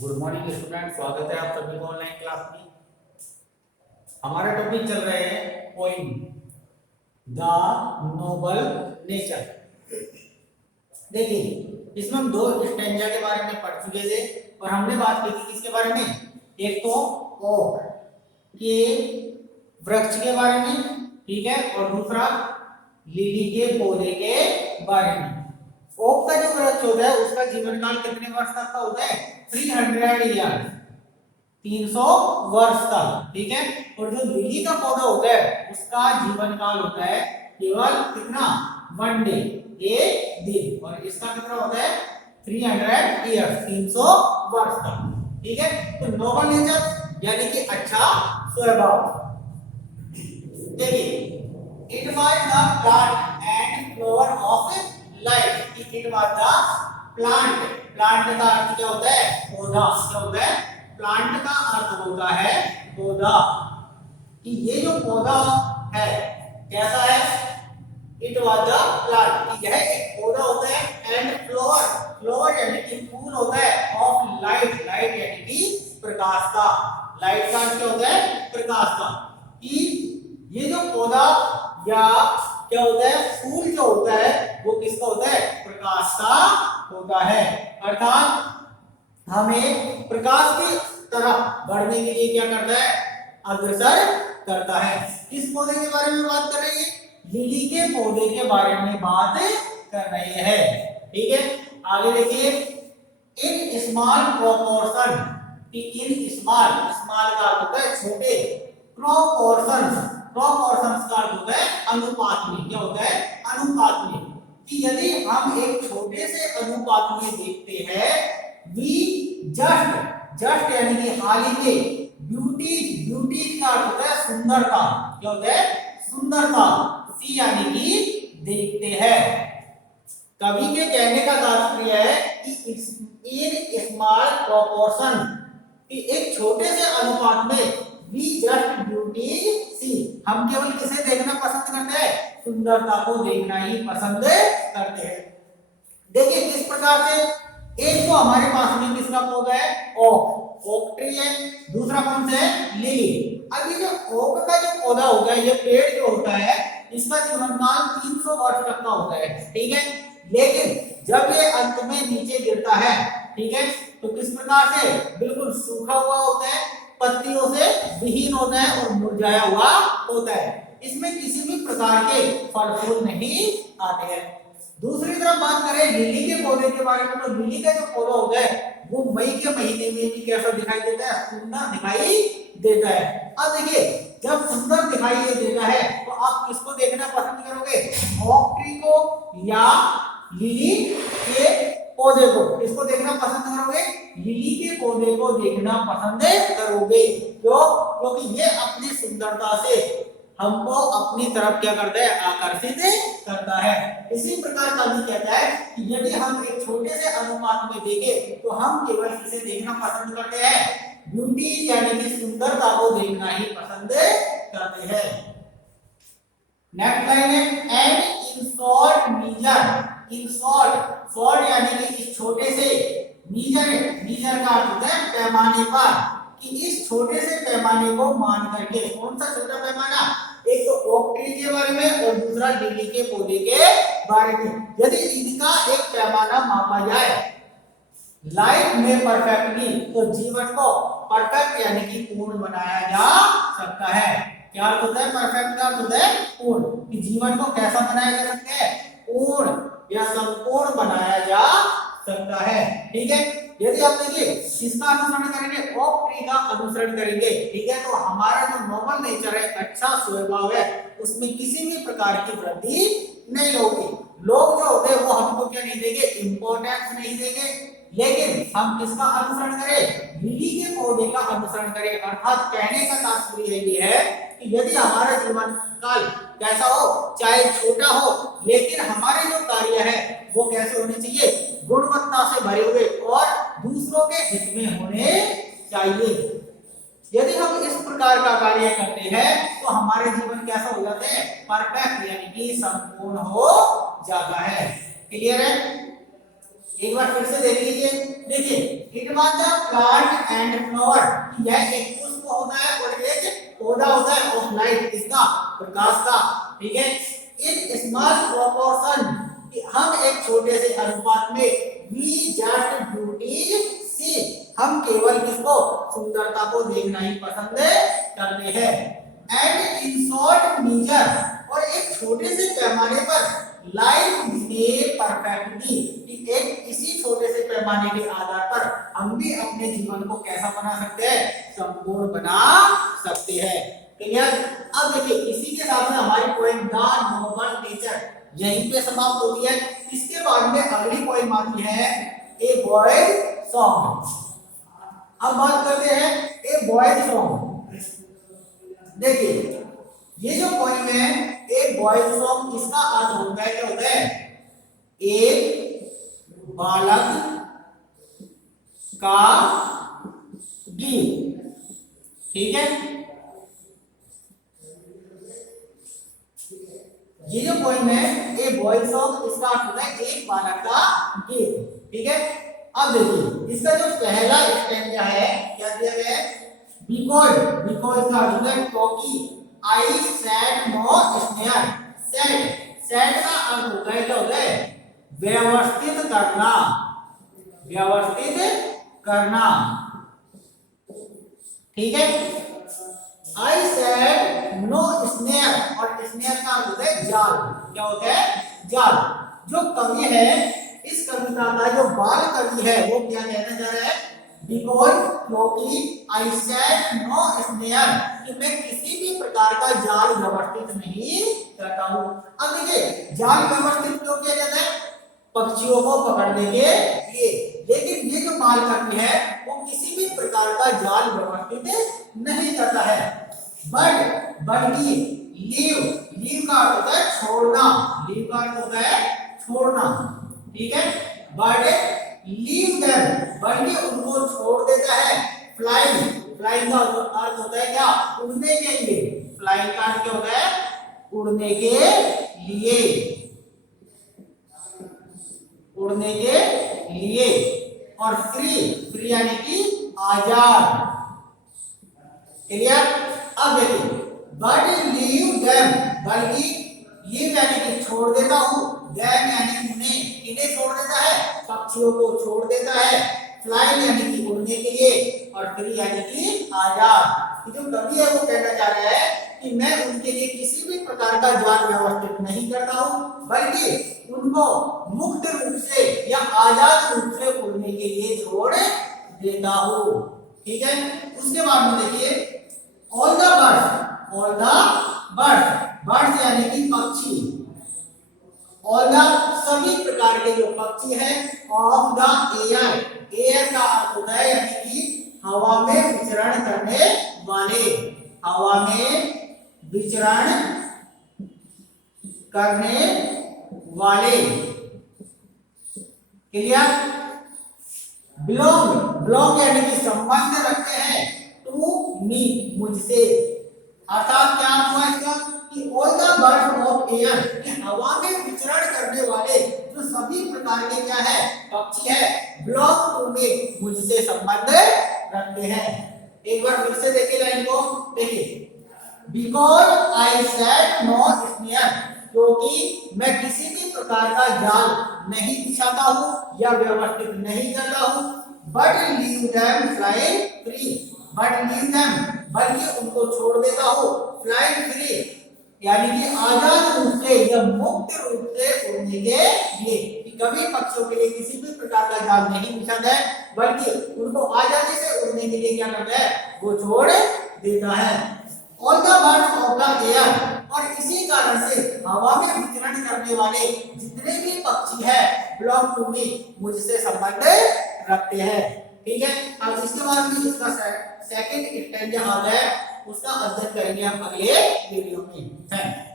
Good morning student, स्वागत है आप सभी को ऑनलाइन क्लास में। हमारा टॉपिक चल रहा है पोइम द नोबल नेचर। देखिए, इसमें हम दो स्टैंजा के बारे में पढ़ चुके थे और हमने बात की थी किसके बारे में। एक तो ओक के वृक्ष के बारे में, ठीक है, और दूसरा लिली के पौधे के बारे में। ओक का जो वृक्ष होता है उसका जीवन काल कितने वर्ष तक का होता है? 300 ईयर, 300 वर्ष तक, ठीक है। और जो लिली का पौधा होता है उसका जीवन काल होता है केवल कितना? 1 डे, एक दिन। और इसका कितना होता है? 300 ईयर्स, 300 वर्ष तक, ठीक है। तो नोबल नेचर यानी कि अच्छा स्वभाव। देखिए, it was the plant and flower of life. It was the plant, plant का अर्थ क्या होता है? पौधा। क्या होता है? प्लांट का अर्थ होता है पौधा। कि ये जो पौधा है कैसा है? इट वाज द प्लांट, यह एक पौधा होता है। एंड फ्लावर, फ्लावर यानी कि फूल होता है। ऑफ लाइट, लाइट यानी कि प्रकाश का। लाइट का अर्थ क्या होता है? प्रकाश का। कि ये जो पौधा या क्या होता है, फूल जो होता है वो किसका होता है? प्रकाश का होता है। अर्थात हमें प्रकाश की तरफ बढ़ने के लिए क्या करता है? अग्रसर करता है। किस पौधे के बारे में बात कर रही है? लिली के पौधे के बारे में बात कर रही है, ठीक है। आगे देखिए, in small proportion, in small, small का अर्थ होता है छोटे, प्रोपोर्शंस, प्रोपोर्शंस का अर्थ होता है अनुपात में। क्या होता है? अनुपात में। कि यदि हम एक छोटे से अनुपात में देखते हैं, वी जस्ट, जस्ट यानी कि हाल ही में, ब्यूटी, ब्यूटी का अर्थ होता है सुंदरता। क्या होता है? सुंदरता। सी यानी कि देखते हैं। कवि के कहने का तात्पर्य है कि इन स्मॉल प्रोपोर्शन, कि एक छोटे से अनुपात में, वी जस्ट ब्यूटी सी, हम केवल किसे देखना पसंद करते हैं? सुंदरता को देखना ही पसंद करते हैं। देखिए किस प्रकार से, एक तो हमारे पास में किसका पौधा है? ओक, ओक ट्री है। दूसरा कौन सा है? लिली। अब ये जो ओक का जो पौधा होगा, ये पेड़ जो होता है, इसका जीवन काल 300 वर्ष तक का होता है, ठीक है। लेकिन जब ये अंत में नीचे गिरता है, ठीक है, तो किस प्रकार से? बिल्कुल सूखा हुआ होता है, पत्तियों से विहीन होता है और मुरझाया हुआ होता है। इसमें किसी भी प्रकार के फल फूल नहीं आते हैं। दूसरी तरफ बात करें लिली के पौधे के बारे में, तो लिली का जो पौधा होता है वो मई के महीने में भी कैसा दिखाई देता है? सुंदर दिखाई देता है। अब देखिए, जब सुंदर दिखाई देता है तो आप किसको देखना पसंद करोगे? ओक ट्री को या लिली के पौधे को? किसको देखना पसंद करोगे? लिली के पौधे को देखना पसंद करोगे। क्यों? क्योंकि ये अपनी सुंदरता से हमको अपनी तरफ क्या करता है? आकर्षित करता है। इसी प्रकार कवि कहता है कि यदि हम एक छोटे से अनुपात में देखें तो हम केवल किसे देखना पसंद करते हैं? ब्यूटी यानी कि सुंदरता को देखना ही पसंद करते हैं। नेक्स्ट लाइन है, and in short measure, in short, short यानी कि इस छोटे से, मीजर, मीजर का अर्थ होता है पैमाने पर, कि इस छोटे से पैमाने को मान करके। कौन सा छोटा पैमाना? एक तो ओक ट्री के बारे में और दूसरा लिली के पौधे के बारे में। यदि इनका एक पैमाना मापा जाए लाइफ में परफेक्टली, तो जीवन को परफेक्ट यानी कि पूर्ण बनाया जा सकता है। क्या अर्थ होता है परफेक्ट का? अर्थ होता है पूर्ण, कि जीवन को कैसा बनाया जा सकता है? पूर्ण या संपूर्ण बनाया जा सकता है, ठीक है। यदि आप देखिए किसका अनुसरण करेंगे? ओक ट्री का अनुसरण करेंगे, ठीक है, तो हमारा जो नॉर्मल नेचर है, अच्छा स्वभाव है, उसमें किसी भी प्रकार की वृद्धि नहीं होगी। लोग जो होते हैं वो हमको क्या नहीं देंगे? इंपॉर्टेंस नहीं देंगे। लेकिन हम किसका अनुसरण करें? लिली के पौधे का अनुसरण करें। अर्थात कहने का तात्पर्य ये है कि यदि हमारा जीवन काल कैसा हो, चाहे छोटा हो, लेकिन हमारे जो कार्य है वो कैसे होने चाहिए? गुणवत्ता से भरे हुए और दूसरों के हित में होने चाहिए। यदि हम इस प्रकार का कार्य करते हैं तो हमारे जीवन कैसा हो जाते हैं? परफेक्ट यानी कि संपूर्ण हो जाता है। क्लियर है? एक बार फिर से देख लीजिए। देखिए it was the plant and flower, यह एक पुष्प होता है और एक पौधा होता है ऑफ लाइट, इसका प्रकाश का, ठीक है। इन स्मॉल प्रोपोर्शन, हम एक छोटे से अनुपात में, वी जस्ट ब्यूटी सी, हम केवल किसको, सुंदरता को देखना ही पसंद करते हैं। एंड इन शॉर्ट मीजर, और एक छोटे से पैमाने पर, लाइफ में परफेक्टली, एक इसी छोटे से पैमाने के आधार पर हम भी अपने जीवन को कैसा बना सकते हैं, संपूर्ण बना सकते हैं। क्लियर। अब देखिए इसी के साथ में हमारी पोएम द नोबल नेचर यहीं पे समाप्त होती है। इसके बाद में अगली पोएम आती है ए बॉयज सॉन्ग। अब बात करते हैं ए बॉयज सॉन्ग। देखिए ये जो पोएम है ए बॉयज सॉन्ग, इसका अर्थ होता है, क्या होता है, एक बालक का गीत, ठीक है। ये जो पोएम है ए बॉयज सॉन्ग, इसका अर्थ होता है एक बालक का गीत, ठीक है। अब देखिए इसका जो पहला स्टैंजा है क्या दिया गया है, बिकॉज़, बिकॉज़ का अर्थ है क्योंकि, I said no snare, said, said का अर्थ होता है, क्या होता है, व्यवस्थित करना, व्यवस्थित करना, ठीक है। आई सेड नो स्नेयर, और स्नेयर का अर्थ होता है जाल, क्या होता है, जाल। जो कवि है, इस कविता का जो बाल कवि है वो क्या कहना चाह रहा है, बिकॉज, क्योंकि, आई सेड नो स्नेयर, कि मैं किसी भी प्रकार का जाल व्यवस्थित नहीं करता हूँ। अब देखिए जाल व्यवस्थित क्यों किया जाता है, पक्षियों को पकड़ने के लिए, लेकिन ये जो बाल कवि है वो किसी भी प्रकार का जाल व्यवस्थित नहीं करता है। बल्कि लीव, लीव का अर्थ होता है छोड़ना, लीव का अर्थ होता है छोड़ना, ठीक है। बट लीव देम, बल्कि उनको छोड़ देता है। फ्लाइंग, फ्लाइंग का अर्थ होता है क्या, उड़ने के लिए, फ्लाइंग का अर्थ क्या होता है, उड़ने के लिए, उड़ने के लिए। और फ्री, फ्री यानी कि आजाद, क्लियर। अब देखिए बट लीव देम, बल्कि लीव यानी कि छोड़ देता हूँ, देम यानी उन्हें, किन्हें छोड़ देता है, पक्षियों को छोड़ देता है। फ्लाइंग यानी कि उड़ने के लिए, और फ्री यानी कि आजाद। जो कवि है वो कहना चाह रहा है कि मैं उनके लिए किसी भी प्रकार का जाल व्यवस्थित नहीं करता हूँ, बल्कि उनको मुक्त रूप से या आजाद रूप से उड़ने के लिए छोड़ देता हूँ, ठीक है। उसके बाद में देखिए all the birds, all the birds, birds यानी कि पक्षी, ऑल द सभी प्रकार के जो पक्षी हैं, ऑफ द एयर, एयर का अर्थ होता है यानी कि हवा में विचरण करने वाले, हवा में विचरण करने वाले, क्लियर। बिलोंग, बिलोंग यानी कि संबंध रखते हैं टू मी, मुझसे, अर्थात क्या हुआ इसका कि all the birds of air, कि हवा में विचरण करने वाले जो सभी प्रकार के क्या है, पक्षी है, बिलोंग टू मी, मुझसे संबंध रखते हैं। एक बार फिर से देखिए लाइन को, देखिए because I said no snare, क्योंकि मैं किसी भी प्रकार का जाल नहीं बिछाता हूँ या व्यवस्थित नहीं करता हूँ। But leave them flying free, but leave them, बल्कि उनको छोड़ देता हूँ, फ्लाइंग फ्री यानी कि आजाद रूप से या मुक्त रूप से उड़ने के लिए, कि कभी पक्षियों के लिए किसी भी प्रकार का जाल नहीं बिछाता है, बल्कि उनको आजादी से उड़ने के लिए क्या करता है, वो छोड़ देता है। All the birds of the air, और इसी कारण से हवा में विचरण करने वाले जितने भी पक्षी है, बिलोंग टू मी, मुझसे संबंध रखते हैं, ठीक है। अब इसके बाद में इसका सेकंड स्टैंजा आ गया, उसका अध्ययन करेंगे हम अगले वीडियो में। Thank you.